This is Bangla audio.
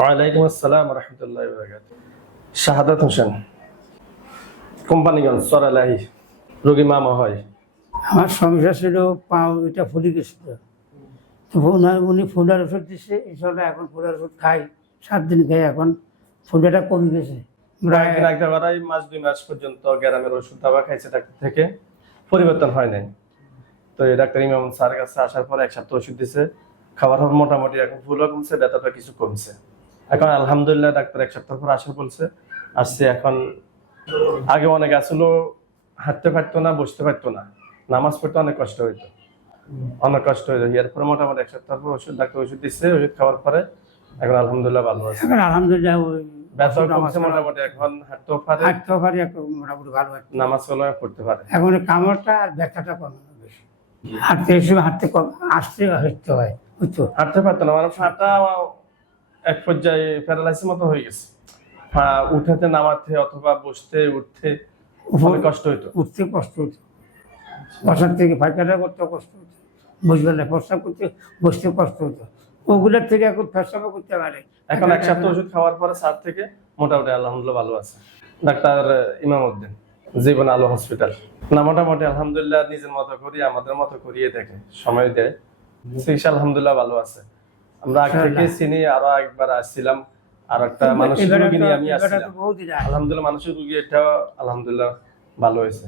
ওয়ালাইকুম আসসালাম রহমতুল্লাহ শাহাদাত হোসেন কোম্পানিগঞ্জ সরালাহি রোগী মামা হয়। আমার সমস্যা ছিল পা এটা ফুলে গেছিল। তো ওনার উনি ফুলার ওষুধ দিচ্ছে ইনশাল্লাহ এখন ফুলার ওষুধ খাই। সাত দিন খাই এখন ফুলাটা কমে গেছে। বারাই মাস দুই মাস পর্যন্ত গ্রামের ওষুধ দাবা খাইছে ডাক্তার থেকে। পরিবর্তন হয় নাই। তো ডাক্তার ইমাম স্যার কাছে আসার পর এক সপ্তাহ ওষুধ দিছে। খাবার মোটামুটি এখন ফুলও কমছে ব্যথাটা কিছু কমছে। এখন আলহামদুলিল্লাহ ডাক্তার এক সপ্তাহ পর আসার বলছে। আসছে এখন আগে অনেক আসলো হাঁটতে পারতো না বসতে পারতো না। নামাজ পড়তে অনেক কষ্ট হইতো। অনেক কষ্ট হইতো। এরপরে মোটামুটি এক সপ্তাহ পর ওষুধ ডাক্তার ওষুধ দিচ্ছে ওষুধ খাওয়ার পরে এখন আলহামদুলিল্লাহ ভালো আছে। এখন আলহামদুলিল্লাহ ওই ব্যথা কমছে মোটামুটি এখন হাঁটতেও পারে। হাঁটতেও পারি এখন মোটামুটি ভালো নামাজ কালাম পড়তে পারে। এখন কামড়টা আর ব্যথাটা কমে বেশি। হাঁটতে এসে হাঁটতে কম আসতে হাঁটতে হয় বুঝছ? হাঁটতে পারতো না মানে হাঁটা এক পর্যায়ে প্যারালাইসিস মতো হয়ে গেছে। উঠাতে নামাতে অথবা বসতে উঠতে কষ্ট হইতো। উঠতে কষ্ট হতো। বসার থেকে পায়খানা করতে কষ্ট হতো। বুঝবে না প্রস্রাব করতে বসতে কষ্ট হতো। ওগুলোর থেকে এখন প্রস্রাব করতে পারে। এখন এক সপ্তাহ ওষুধ খাওয়ার পরে সার থেকে মোটামুটি আলহামদুলিল্লাহ ভালো আছে। ডাক্তার ইমাম উদ্দিন জীবন আলো হসপিটাল না মোটামুটি আলহামদুলিল্লাহ নিজের মতো করি আমাদের মতো করিয়ে দেখে সময় দেয়। চিকিৎসা আলহামদুলিল্লাহ ভালো আছে। আমরা আগে থেকে চিনি আরও একবার আসছিলাম। আর একটা মানুষের রুগী নিয়ে আমি আসছিলাম। আলহামদুলিল্লাহ মানুষের রুগী এটা আলহামদুলিল্লাহ ভালো হয়েছে।